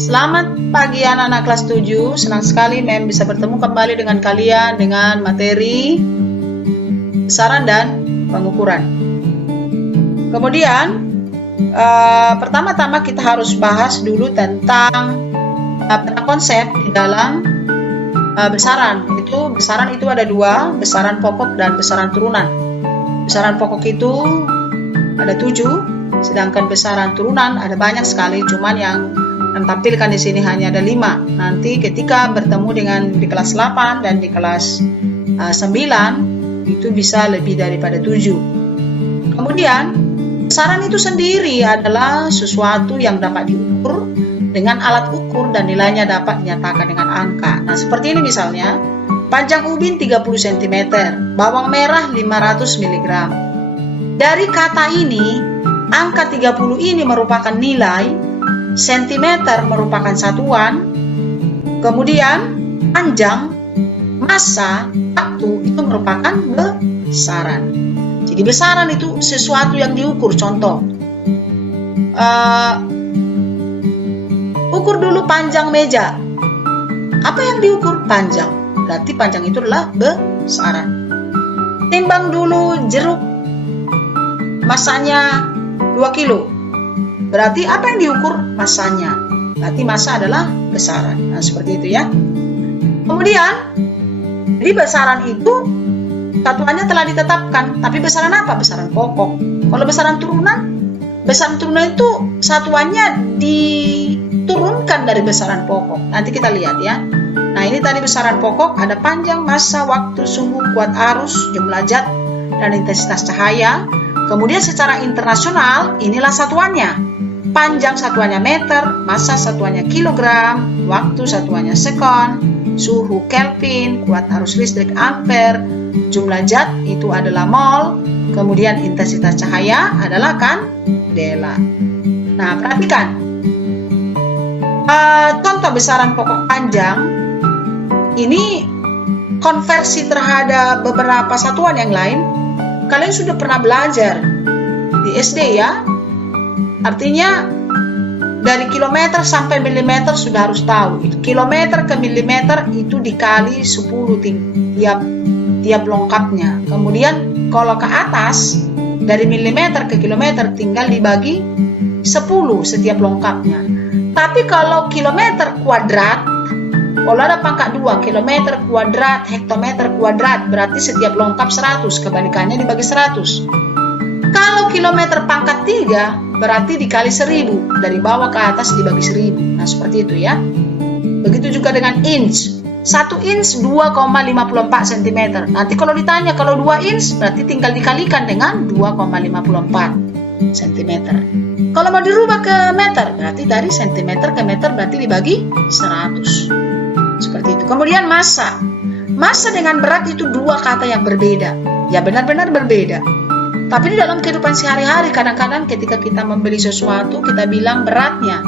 Selamat pagi anak-anak kelas 7. Senang sekali Mem bisa bertemu kembali dengan kalian dengan materi besaran dan pengukuran. Kemudian pertama-tama kita harus bahas dulu tentang konsep di dalam besaran. Besaran itu ada dua, besaran pokok dan besaran turunan. Besaran pokok itu ada 7, sedangkan besaran turunan ada banyak sekali, cuman yang tampilkan di sini hanya ada 5. Nanti ketika bertemu dengan di kelas 8 dan di kelas 9 itu bisa lebih daripada 7. Kemudian besaran itu sendiri adalah sesuatu yang dapat diukur dengan alat ukur dan nilainya dapat dinyatakan dengan angka. Nah, seperti ini misalnya, panjang ubin 30 cm, bawang merah 500 mg. Dari kata ini, angka 30 ini merupakan nilai, sentimeter merupakan satuan, kemudian panjang, massa, waktu itu merupakan besaran. Jadi besaran itu sesuatu yang diukur. Contoh, ukur dulu panjang meja. Apa yang diukur? Panjang. Berarti panjang itu adalah besaran. Timbang dulu jeruk, masanya 2 kilo. Berarti apa yang diukur? Masanya. Berarti massa adalah besaran. Nah, seperti itu ya. Kemudian, jadi besaran itu satuannya telah ditetapkan. Tapi besaran apa? Besaran pokok. Kalau besaran turunan itu satuannya diturunkan dari besaran pokok. Nanti kita lihat ya. Nah, ini tadi besaran pokok, ada panjang, massa, waktu, suhu, kuat arus, jumlah zat, dan intensitas cahaya. Kemudian secara internasional, inilah satuannya. Panjang satuannya meter, massa satuannya kilogram, waktu satuannya sekon, suhu Kelvin, kuat arus listrik ampere, jumlah zat itu adalah mol, kemudian intensitas cahaya adalah kandela. Nah, perhatikan. Contoh besaran pokok panjang, ini konversi terhadap beberapa satuan yang lain. Kalian sudah pernah belajar di SD ya. Artinya dari kilometer sampai milimeter sudah harus tahu. Kilometer ke milimeter itu dikali 10 tiap lengkapnya. Kemudian kalau ke atas dari milimeter ke kilometer tinggal dibagi 10 setiap lengkapnya. Tapi kalau kilometer kuadrat, kalau ada pangkat 2, kilometer kuadrat, hektometer kuadrat, berarti setiap lengkap 100, kebalikannya dibagi 100. Kalau kilometer pangkat 3, berarti dikali 1000, dari bawah ke atas dibagi 1000. Nah, seperti itu ya. Begitu juga dengan inch. 1 inch 2,54 cm. Nanti kalau ditanya, kalau 2 inch, berarti tinggal dikalikan dengan 2,54 cm. Kalau mau dirubah ke meter, berarti dari centimeter ke meter berarti dibagi 100. Seperti itu. Kemudian massa. Massa dengan berat itu dua kata yang berbeda. Ya, benar-benar berbeda. Tapi di dalam kehidupan sehari-hari, kadang-kadang ketika kita membeli sesuatu, kita bilang beratnya.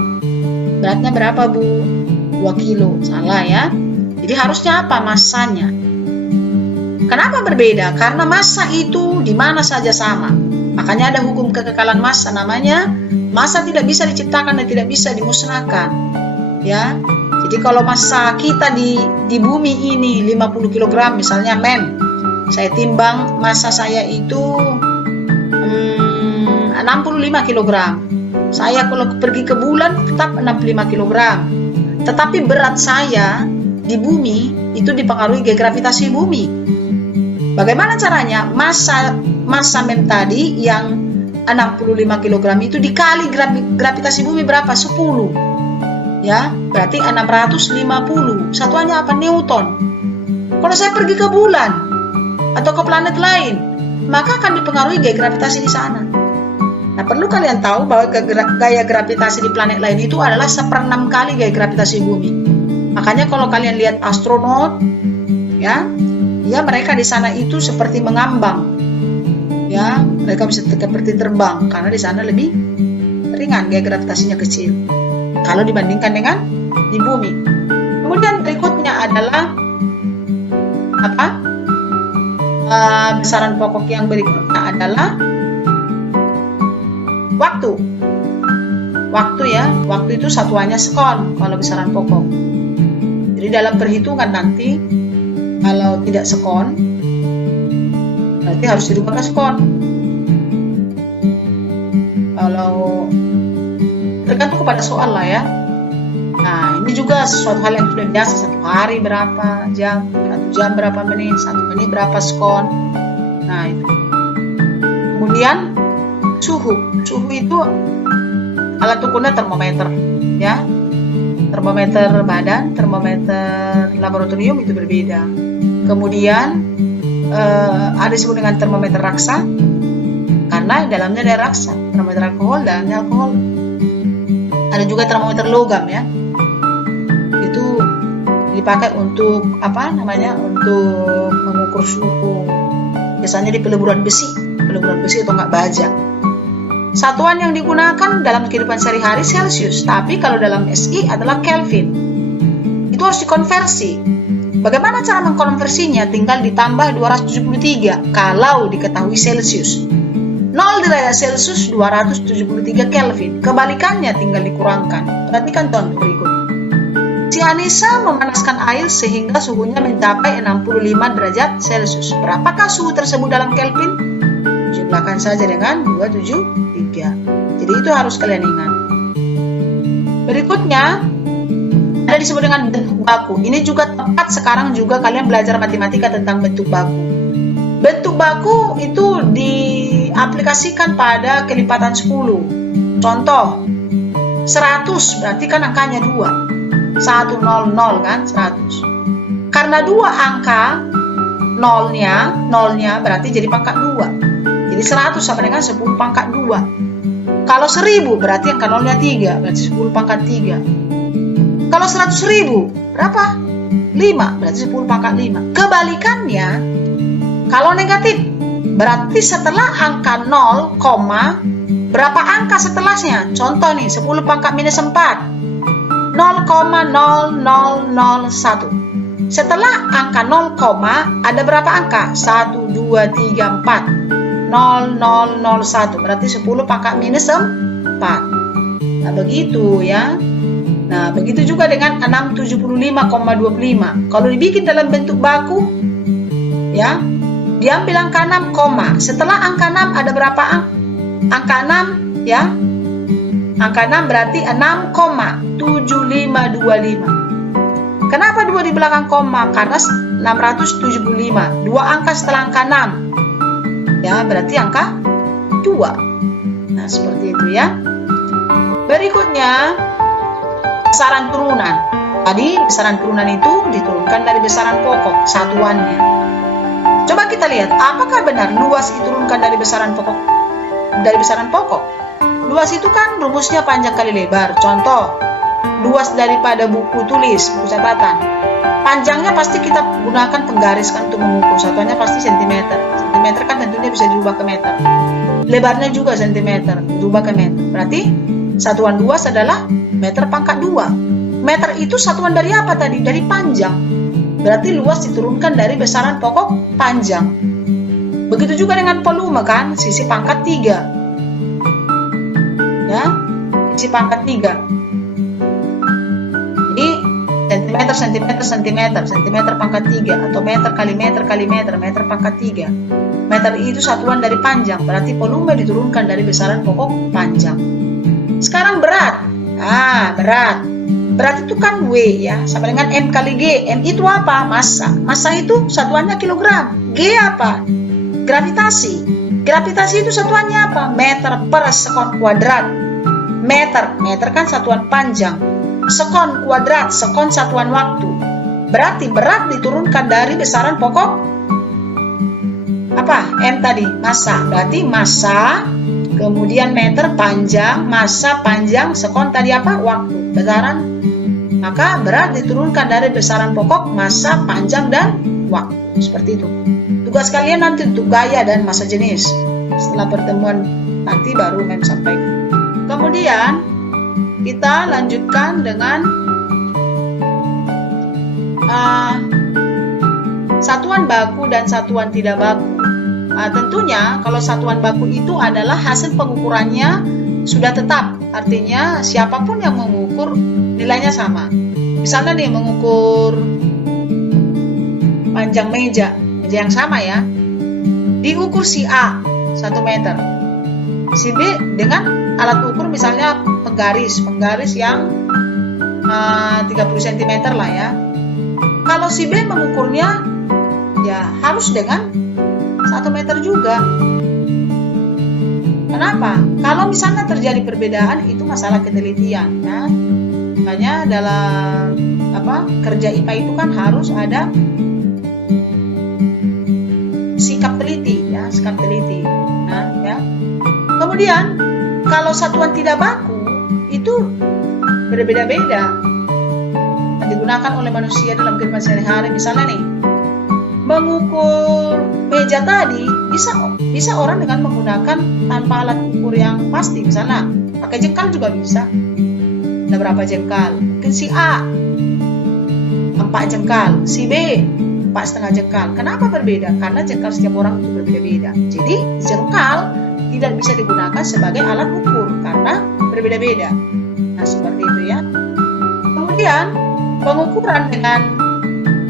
Beratnya berapa, Bu? 2 kilo. Salah ya. Jadi harusnya apa? Massanya. Kenapa berbeda? Karena massa itu di mana saja sama. Makanya ada hukum kekekalan massa, namanya massa tidak bisa diciptakan dan tidak bisa dimusnahkan. Ya. Jadi kalau massa kita di bumi ini 50 kg misalnya, Mem, saya timbang massa saya itu 65 kg. Saya kalau pergi ke bulan tetap 65 kg. Tetapi berat saya di bumi itu dipengaruhi gravitasi bumi. Bagaimana caranya? Massa Mem tadi yang 65 kg itu dikali gravitasi bumi berapa? 10. Ya, berarti 650. Satuannya apa? Newton. Kalau saya pergi ke bulan atau ke planet lain, maka akan dipengaruhi gaya gravitasi di sana. Nah, perlu kalian tahu bahwa gaya gravitasi di planet lain itu adalah 1/6 kali gaya gravitasi bumi. Makanya kalau kalian lihat astronot, ya mereka di sana itu seperti mengambang. Ya, mereka bisa seperti terbang karena di sana lebih ringan, gaya gravitasinya kecil kalau dibandingkan dengan di bumi. Kemudian berikutnya adalah apa? Besaran pokok yang berikutnya adalah waktu. waktu ya. Waktu itu satuannya sekon kalau besaran pokok. Jadi dalam perhitungan nanti kalau tidak sekon berarti harus dirubah ke sekon. Kalau tergantung kepada soal lah ya. Nah, ini juga sesuatu hal yang sudah biasa. 1 hari berapa jam, 1 jam berapa menit, 1 menit berapa sekon. Nah, itu. Kemudian suhu. Suhu itu alat ukurnya termometer ya. Termometer badan, termometer laboratorium itu berbeda. Kemudian ada disebut dengan termometer raksa karena dalamnya ada raksa, termometer alkohol dan alkohol. Ada juga termometer logam ya. Itu dipakai untuk untuk mengukur suhu. Biasanya di peleburan besi atau enggak baja. Satuan yang digunakan dalam kehidupan sehari-hari Celsius, tapi kalau dalam SI adalah Kelvin. Itu harus dikonversi. Bagaimana cara mengkonversinya? Tinggal ditambah 273 kalau diketahui Celsius. 0 derajat Celsius 273 Kelvin. Kebalikannya tinggal dikurangkan. Perhatikan contoh berikut. Si Anissa memanaskan air sehingga suhunya mencapai 65 derajat Celsius. Berapakah suhu tersebut dalam Kelvin? Jumlahkan saja dengan 273. Jadi itu harus kalian ingat. Berikutnya ada disebut dengan bentuk baku. Ini juga tepat sekarang juga kalian belajar matematika tentang bentuk baku. Bentuk baku itu diaplikasikan pada kelipatan 10. Contoh 100 berarti kan angkanya 2. 100 kan 100. Karena 2 angka nolnya berarti jadi pangkat 2. Jadi 100 sama dengan 10 pangkat 2. Kalau 1000 berarti angka nolnya 3, berarti 10 pangkat 3. Kalau 100.000 berapa? 5, berarti 10 pangkat 5. Kebalikannya, kalau negatif berarti setelah angka 0, berapa angka setelahnya? Contoh nih, 10 pangkat minus 4. 0,0001. Setelah angka 0, ada berapa angka? 1, 2, 3, 4. 0001 berarti 10 pangkat minus 4. Nah begitu ya. Nah begitu juga dengan 675,25. Kalau dibikin dalam bentuk baku ya, diambil angka 6, setelah angka 6 ada berapa angka 6 ya? Angka 6 berarti 6,7525. Kenapa 2 di belakang koma? Karena 675. 2 angka setelah angka 6. Ya, berarti angka 2. Nah, seperti itu ya. Berikutnya, besaran turunan. Tadi besaran turunan itu diturunkan dari besaran pokok, satuannya. Coba kita lihat, apakah benar luas diturunkan dari besaran pokok? Dari besaran pokok. Luas itu kan rumusnya panjang kali lebar. Contoh, luas daripada buku tulis, buku catatan. Panjangnya pasti kita gunakan penggaris kan untuk mengukur. Satuannya pasti sentimeter. Sentimeter kan tentunya bisa dirubah ke meter. Lebarnya juga sentimeter, dirubah ke meter. Berarti satuan luas adalah meter pangkat 2. Meter itu satuan dari apa tadi? Dari panjang. Berarti luas diturunkan dari besaran pokok panjang. Begitu juga dengan volume kan, sisi pangkat 3. Ya, sisi pangkat 3. Jadi sentimeter pangkat 3 atau meter kali meter pangkat 3. Meter itu satuan dari panjang, berarti volume diturunkan dari besaran pokok panjang. Sekarang berat. Berat itu kan W ya, sama dengan M kali G. M itu apa? Massa. Massa itu satuannya kilogram. G apa? Gravitasi. Gravitasi itu satuannya apa? Meter per sekon kuadrat. Meter kan satuan panjang. Sekon kuadrat, sekon satuan waktu. Berarti berat diturunkan dari besaran pokok apa? M tadi, massa. Berarti massa, kemudian meter panjang, massa panjang, sekon tadi apa? Waktu, besaran. Maka berat diturunkan dari besaran pokok, massa, panjang, dan waktu. Seperti itu. Tugas kalian nanti untuk gaya dan massa jenis. Setelah pertemuan nanti baru Mem sampaikan. Kemudian kita lanjutkan dengan satuan baku dan satuan tidak baku. Tentunya kalau satuan baku itu adalah hasil pengukurannya sudah tetap artinya siapapun yang mengukur nilainya sama. Misalnya nih mengukur panjang meja yang sama ya, diukur si A 1 meter, si B dengan alat ukur misalnya penggaris yang 30 cm lah ya. Kalau si B mengukurnya ya harus dengan 1 meter juga. Kenapa? Kalau misalnya terjadi perbedaan itu masalah ketelitian ya. Makanya dalam kerja IPA itu kan harus ada sikap teliti ya, sikap teliti. Nah, ya. Kemudian kalau satuan tidak baku itu berbeda-beda yang digunakan oleh manusia dalam kehidupan sehari-hari. Misalnya nih, mengukur meja tadi bisa orang dengan menggunakan tanpa alat ukur yang pasti. Misalnya pakai jengkal juga bisa. Ada berapa jengkal? Mungkin si A 4 jengkal, si B 4,5 jengkal. Kenapa berbeda? Karena jengkal setiap orang itu berbeda-beda. Jadi jengkal tidak bisa digunakan sebagai alat ukur karena berbeda-beda. Nah, seperti itu ya. Kemudian pengukuran dengan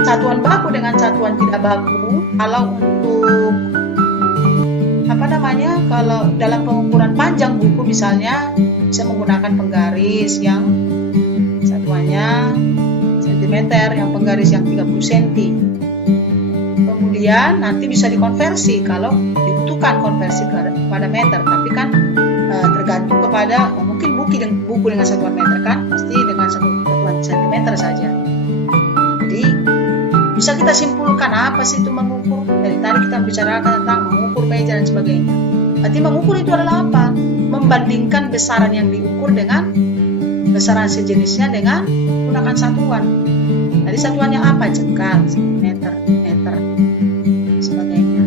satuan baku dengan satuan tidak baku. Kalau untuk kalau dalam pengukuran panjang buku misalnya bisa menggunakan penggaris yang satuannya sentimeter, yang penggaris yang 30 cm. Kemudian nanti bisa dikonversi kalau dibutuhkan konversi kepada meter, tapi kan tergantung kepada mungkin buku dengan satuan meter kan pasti dengan satuan sentimeter saja. Jadi bisa kita simpulkan apa sih itu mengukur. Dari tadi kita bicarakan tentang mengukur meja dan sebagainya. Berarti mengukur itu adalah apa? Membandingkan besaran yang diukur dengan besaran sejenisnya dengan menggunakan satuan. Tadi satuannya apa? Jengkal, meter, sebagainya.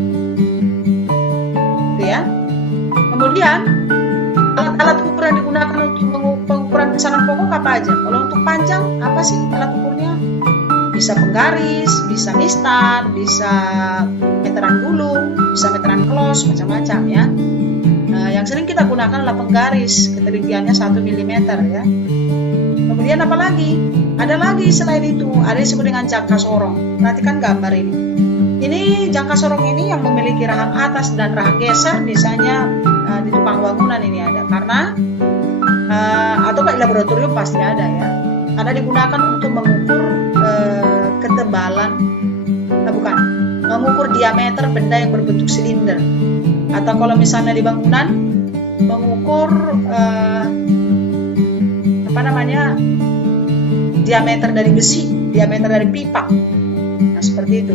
Gitu ya. Kemudian alat ukur yang digunakan untuk pengukuran besaran pokok apa aja? Kalau untuk panjang apa sih alat ukurnya? Bisa penggaris, bisa mistar, bisa meteran gulung, bisa meteran close, macam-macam ya. Yang sering kita gunakan adalah penggaris, ketelitiannya 1 mm ya. Kemudian apa lagi? Ada lagi selain itu, ada yang disebut dengan jangka sorong. Perhatikan gambar ini. Ini jangka sorong ini yang memiliki rahang atas dan rahang geser, biasanya di tukang bangunan ini ada. Karena atau di laboratorium pasti ada ya. Ada digunakan untuk mengukur ketebalan, mengukur diameter benda yang berbentuk silinder. Atau kalau misalnya di bangunan mengukur diameter dari besi, diameter dari pipa. Nah, seperti itu.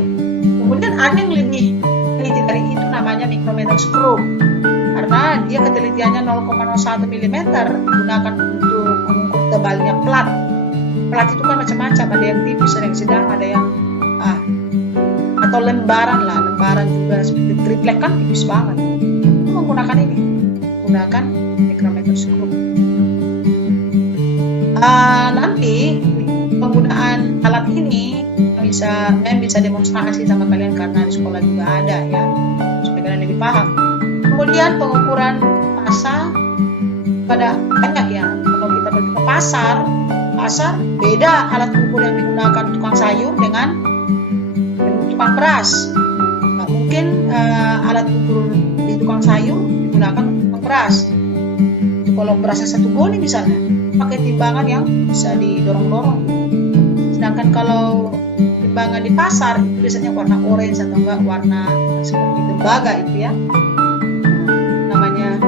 Kemudian ada yang lebih teliti dari itu namanya micrometer screw. Karena dia ketelitiannya 0,01 mm digunakan untuk mengukur tebalnya plat. Plat itu kan macam-macam, ada yang tipis, ada yang sedang, ada yang atau lembaran juga seperti triplek kan tipis banget. Itu menggunakan ini, menggunakan micrometer screw. Nanti penggunaan alat ini bisa demonstrasi sama kalian karena di sekolah juga ada ya, supaya kalian lebih paham. Kemudian pengukuran massa pada banyak ya. Kalau kita pergi ke pasar beda alat ukur yang digunakan tukang sayur dengan tukang beras. Nggak mungkin alat ukur di tukang sayur digunakan tukang beras. Itu kalau berasnya 1 goni misalnya, pakai timbangan yang bisa didorong-dorong. Sedangkan kalau timbangan di pasar itu biasanya warna orange atau enggak warna seperti tembaga itu ya. Namanya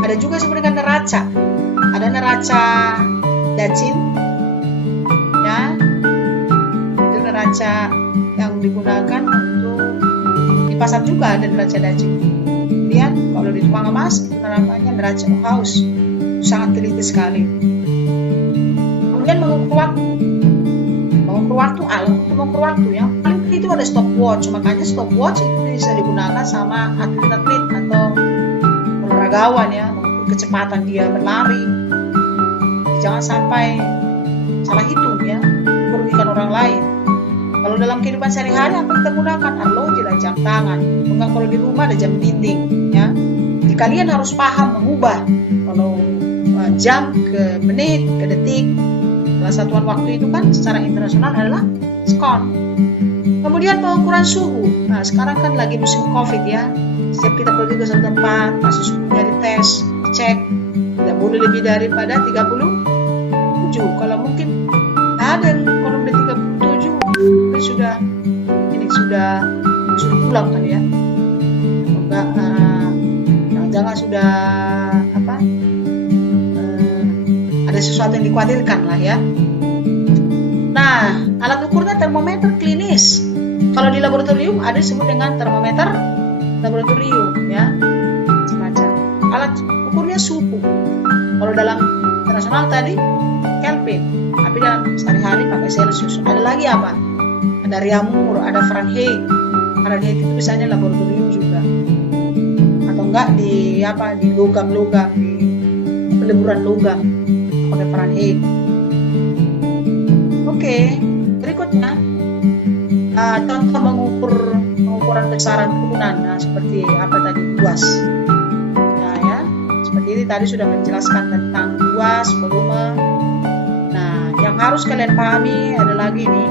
ada juga sebenarnya neraca. Ada neraca dacin ya. Itu neraca yang digunakan untuk di pasar juga ada neraca dacin. Kemudian kalau di tukang emas itu namanya neraca house. Sangat teliti sekali. Kemudian mengukur waktu, alat untuk mengukur waktu yang paling itu ada stopwatch. Makanya stopwatch itu bisa digunakan sama atlet-atlet atau olahragawan ya, mengukur kecepatan dia berlari. Jadi jangan sampai salah hitung ya, merugikan orang lain. Kalau dalam kehidupan sehari-hari apa kita gunakan? Arloji lah, jam tangan. Enggak, kalau di rumah ada jam dinding ya. Jadi kalian harus paham mengubah. Kalau jam ke menit ke detik. Kalau satuan waktu itu kan secara internasional adalah skon. Kemudian pengukuran suhu. Nah, sekarang kan lagi musim COVID ya. Setiap kita pergi ke suatu tempat, pasti suhunya dites, dicek. Tidak boleh lebih daripada 37. Kalau mungkin ada yang kurang dari 37 itu sudah pulang kan ya. Enggak, jangan sudah ada sesuatu yang dikhawatirkan lah ya. Nah, alat ukurnya termometer klinis. Kalau di laboratorium ada disebut dengan termometer laboratorium ya, semacam. Alat ukurnya suhu. Kalau dalam internasional tadi Kelvin, tapi dalam sehari-hari pakai Celsius. Ada lagi apa? Ada Reaumur, ada Fahrenheit. Fahrenheit itu biasanya laboratorium juga. Atau enggak di logam-logam, di peleburan logam pakai Fahrenheit. Oke, berikutnya contoh pengukuran besaran turunan. Nah, seperti apa tadi, luas. Nah ya, seperti ini tadi sudah menjelaskan tentang luas, volume. Nah, yang harus kalian pahami ada lagi nih,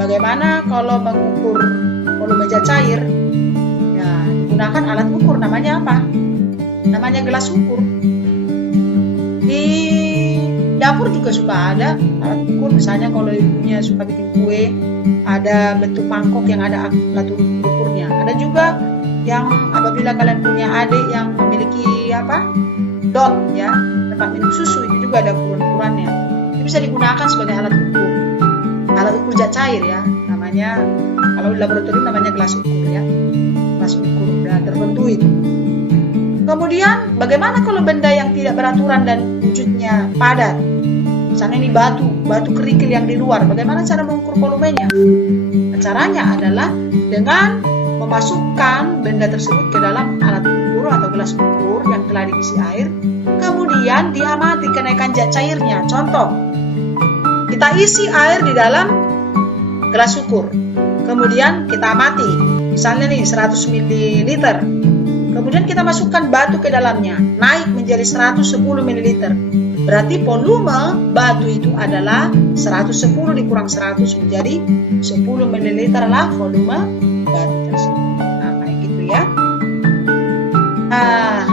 bagaimana kalau mengukur volume zat cair. Ya, digunakan alat ukur, namanya apa? Namanya gelas ukur. Di dapur juga suka ada alat ukur, misalnya kalau ibunya suka bikin kue, ada bentuk mangkok yang ada alat ukurnya. Ada juga yang apabila kalian punya adik yang memiliki dot ya, tempat minum susu, itu juga ada ukuran-ukurannya. Itu bisa digunakan sebagai alat ukur zat cair ya, namanya kalau di laboratorium namanya gelas ukur ya, gelas ukur udah tertentu itu. Kemudian bagaimana kalau benda yang tidak beraturan dan wujudnya padat? Misalnya ini batu kerikil yang di luar, bagaimana cara mengukur volumenya? Caranya adalah dengan memasukkan benda tersebut ke dalam alat ukur atau gelas ukur yang telah diisi air, kemudian diamati kenaikan zat cairnya. Contoh, kita isi air di dalam gelas ukur, kemudian kita amati, misalnya nih 100 ml, kemudian kita masukkan batu ke dalamnya, naik menjadi 110 ml. Berarti volume batu itu adalah 110 dikurang 100 menjadi 10 ml lah volume batu tersebut. Nah, kayak gitu ya. Nah,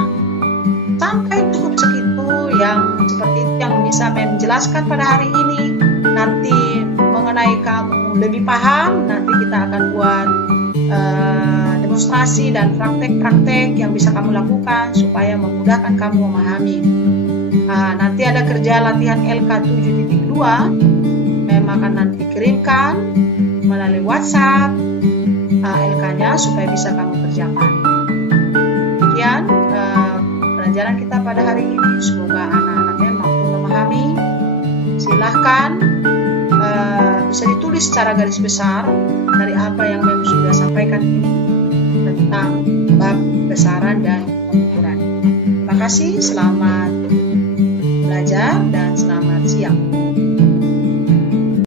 sampai cukup segitu yang seperti itu yang bisa menjelaskan pada hari ini. Nanti mengenai kamu lebih paham, nanti kita akan buat demonstrasi dan praktek-praktek yang bisa kamu lakukan supaya memudahkan kamu memahami. Nanti ada kerja latihan LK 7.2 memang akan nanti kirimkan melalui WhatsApp LK-nya supaya bisa kamu kerjakan. Demikian pelajaran kita pada hari ini. Semoga anak-anaknya mampu memahami. Silahkan bisa ditulis secara garis besar dari apa yang Mem sudah sampaikan ini tentang bab besaran dan pengukuran. Terima kasih, selamat